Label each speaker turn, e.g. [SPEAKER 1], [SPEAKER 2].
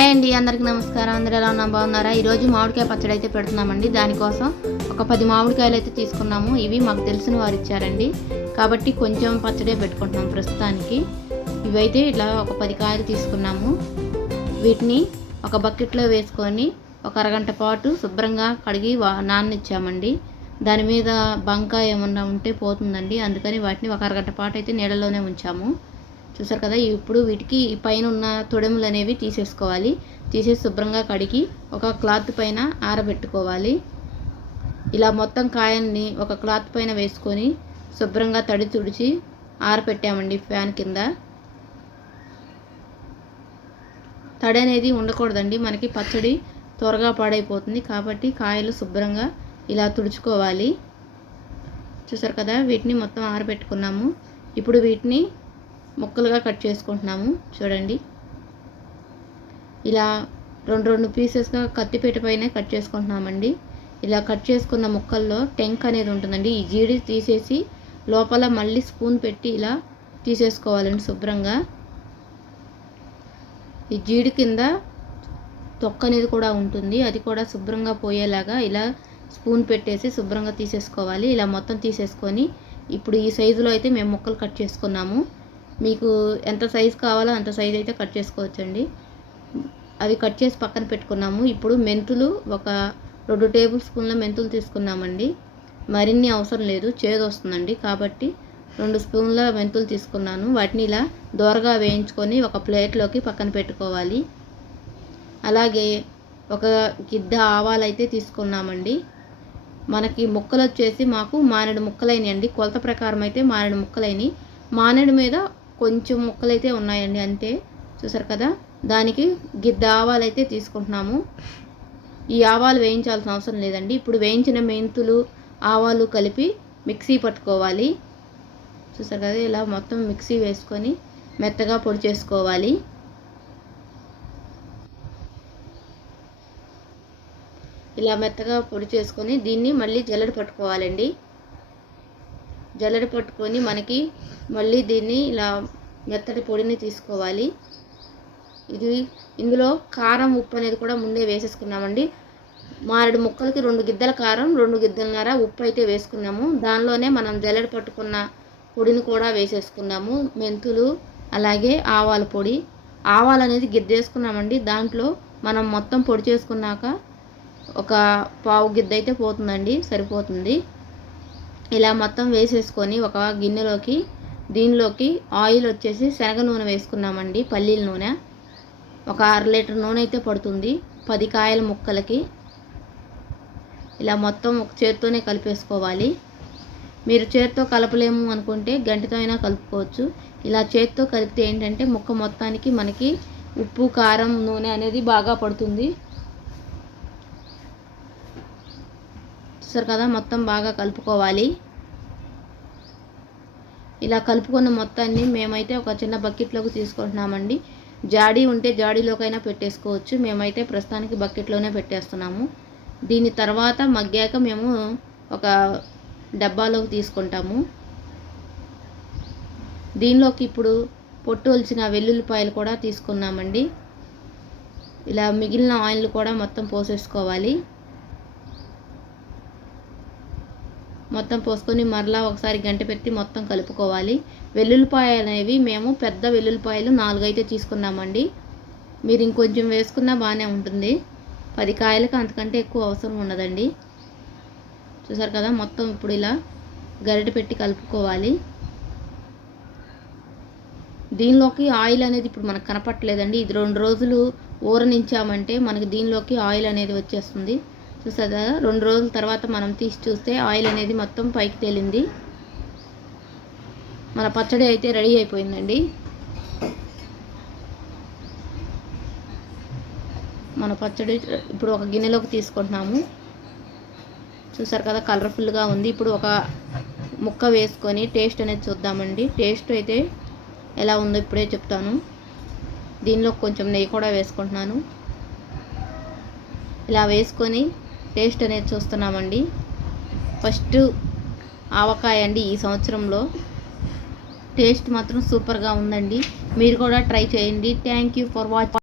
[SPEAKER 1] Hi అండి అందరికి నమస్కారం. అందరూ ఎలా ఉన్నా బాగున్నారా? ఈరోజు మామిడికాయ పచ్చడి అయితే పెడుతున్నామండి. దానికోసం ఒక పది మామిడికాయలు అయితే తీసుకున్నాము. ఇవి మాకు తెలిసిన వారు ఇచ్చారండి. కాబట్టి కొంచెం పచ్చడే పెట్టుకుంటున్నాం ప్రస్తుతానికి. ఇవైతే ఇట్లా ఒక పది కాయలు తీసుకున్నాము. వీటిని ఒక బకెట్లో వేసుకొని ఒక అరగంట పాటు శుభ్రంగా కడిగి నాననిచ్చామండి. దాని మీద బంక ఏమన్నా ఉంటే పోతుందండి. అందుకని వాటిని ఒక అరగంట పాటు అయితే నీళ్ళలోనే ఉంచాము. చూసారు కదా ఇప్పుడు వీటికి పైన ఉన్న తొడములు అనేవి తీసేసుకోవాలి. తీసేసి శుభ్రంగా కడిగి ఒక క్లాత్ పైన ఆరబెట్టుకోవాలి. ఇలా మొత్తం కాయల్ని ఒక క్లాత్ పైన వేసుకొని శుభ్రంగా తడి తుడిచి ఆరపెట్టామండి ఫ్యాన్ కింద. తడి అనేది ఉండకూడదండి మనకి పచ్చడి త్వరగా పాడైపోతుంది కాబట్టి కాయలు శుభ్రంగా ఇలా తుడుచుకోవాలి. చూసారు కదా వీటిని మొత్తం ఆరబెట్టుకున్నాము. ఇప్పుడు వీటిని ముక్కలుగా కట్ చేసుకుంటున్నాము. చూడండి. ఇలా రెండు రెండు పీసెస్గా కత్తిపీట పైన కట్ చేసుకుంటున్నామండి. ఇలా కట్ చేసుకున్న ముక్కల్లో టెంక్ అనేది ఉంటుందండి. ఈ జీడి తీసేసి లోపల మళ్ళీ స్పూన్ పెట్టి ఇలా తీసేసుకోవాలండి శుభ్రంగా. ఈ జీడి కింద తొక్క అనేది కూడా ఉంటుంది. అది కూడా శుభ్రంగా పోయేలాగా ఇలా స్పూన్ పెట్టేసి శుభ్రంగా తీసేసుకోవాలి. ఇలా మొత్తం తీసేసుకొని ఇప్పుడు ఈ సైజులో అయితే మేము ముక్కలు కట్ చేసుకున్నాము. మీకు ఎంత సైజ్ కావాలో అంత సైజ్ అయితే కట్ చేసుకోవచ్చండి. అవి కట్ చేసి పక్కన పెట్టుకున్నాము. ఇప్పుడు మెంతులు ఒక రెండు టేబుల్ స్పూన్ల మెంతులు తీసుకున్నామండి. మరిన్ని అవసరం లేదు. చేదు వస్తుందండి. కాబట్టి రెండు స్పూన్ల మెంతులు తీసుకున్నాను. వాటిని ఇలా దోరగా వేయించుకొని ఒక ప్లేట్లోకి పక్కన పెట్టుకోవాలి. అలాగే ఒక గిద్ద ఆవాలు అయితే తీసుకున్నామండి. మనకి ముక్కలు వచ్చేసి మాకు మానేడు ముక్కలైనవి కొలత ప్రకారం అయితే మానేడు ముక్కలైనవి మానేడు మీద కొంచెం ముక్కలు అయితే ఉన్నాయండి అంతే. చూసారు కదా? దానికి గిద్ద ఆవాలు అయితే తీసుకుంటున్నాము. ఈ ఆవాలు వేయించాల్సిన అవసరం లేదండి. ఇప్పుడు వేయించిన మెంతులు ఆవాలు కలిపి మిక్సీ పట్టుకోవాలి. చూసారు కదా? ఇలా మొత్తం మిక్సీ వేసుకొని మెత్తగా పొడి చేసుకోవాలి. ఇలా మెత్తగా పొడి చేసుకొని దీన్ని మళ్ళీ జల్లెడ పట్టుకోవాలండి. జల్లెడ పట్టుకొని మనకి మళ్ళీ దీన్ని ఇలా మెత్తటి పొడిని తీసుకోవాలి. ఇది ఇందులో కారం ఉప్పు అనేది కూడా ముందే వేసేసుకున్నామండి. మారేడు ముక్కలకి రెండు గిద్దల కారం రెండు గిద్దలన్నర ఉప్పు అయితే వేసుకున్నాము. దానిలోనే మనం జల్లెడ పట్టుకున్న పొడిని కూడా వేసేసుకున్నాము. మెంతులు అలాగే ఆవాల పొడి. ఆవాలు అనేది గిద్దేసుకున్నామండి. దాంట్లో మనం మొత్తం పొడి చేసుకున్నాక ఒక పావు గిద్ద అయితే పోతుందండి. సరిపోతుంది. ఇలా మొత్తం వేసేసుకొని ఒక గిన్నెలోకి దీనిలోకి ఆయిల్ వచ్చేసి శనగ నూనె వేసుకున్నామండి పల్లీల నూనె. ఒక అర లీటర్ నూనె అయితే పడుతుంది పది కాయల ముక్కలకి. ఇలా మొత్తం ఒక చేత్తోనే కలిపేసుకోవాలి. మీరు చేత్తో కలపలేము అనుకుంటే గంటతో అయినా కలుపుకోవచ్చు. ఇలా చేత్తో కలిపితే ఏంటంటే ముక్క మొత్తానికి మనకి ఉప్పు కారం నూనె అనేది బాగా పడుతుంది. చూస్తారు కదా మొత్తం బాగా కలుపుకోవాలి. ఇలా కలుపుకున్న మొత్తాన్ని మేమైతే ఒక చిన్న బకెట్లోకి తీసుకుంటున్నామండి. జాడీ ఉంటే జాడీలోకైనా పెట్టేసుకోవచ్చు. మేమైతే ప్రస్తుతానికి బకెట్లోనే పెట్టేస్తున్నాము. దీని తర్వాత మగ్గాక మేము ఒక డబ్బాలోకి తీసుకుంటాము. దీనిలోకి ఇప్పుడు పొట్టు వలిచిన వెల్లుల్లిపాయలు కూడా తీసుకున్నామండి. ఇలా మిగిలిన ఆయిల్ కూడా మొత్తం పోసేసుకోవాలి. మొత్తం పోసుకొని మరలా ఒకసారి గంట పెట్టి మొత్తం కలుపుకోవాలి. వెల్లుల్లిపాయలు అనేవి మేము పెద్ద వెల్లుల్లిపాయలు నాలుగైతే తీసుకున్నామండి. మీరు ఇంకొంచెం వేసుకున్నా బాగానే ఉంటుంది. పది కాయలకు అంతకంటే ఎక్కువ అవసరం ఉండదండి. చూసారు కదా మొత్తం ఇప్పుడు ఇలా గరిటె పెట్టి కలుపుకోవాలి. దీనిలోకి ఆయిల్ అనేది ఇప్పుడు మనకు కనపట్టలేదండి ఇది రెండు రోజులు ఊరనించామంటే మనకి దీనిలోకి ఆయిల్ అనేది వచ్చేస్తుంది. చూసారా? రెండు రోజుల తర్వాత మనం తీసి చూస్తే ఆయిల్ అనేది మొత్తం పైకి తేలింది. మన పచ్చడి అయితే రెడీ అయిపోయిందండి. మన పచ్చడి ఇప్పుడు ఒక గిన్నెలోకి తీసుకుంటున్నాము. చూసారు కదా కలర్ఫుల్గా ఉంది. ఇప్పుడు ఒక ముక్క వేసుకొని టేస్ట్ అనేది చూద్దామండి. టేస్ట్ అయితే ఎలా ఉందో ఇప్పుడే చెప్తాను. దీనిలో కొంచెం నెయ్యి కూడా వేసుకుంటున్నాను. ఇలా వేసుకొని టేస్ట్ అనేది చూస్తున్నామండి. ఫస్ట్ ఆవకాయ అండి ఈ సంవత్సరంలో. టేస్ట్ మాత్రం సూపర్గా ఉందండి. మీరు కూడా ట్రై చేయండి. Thank you for watching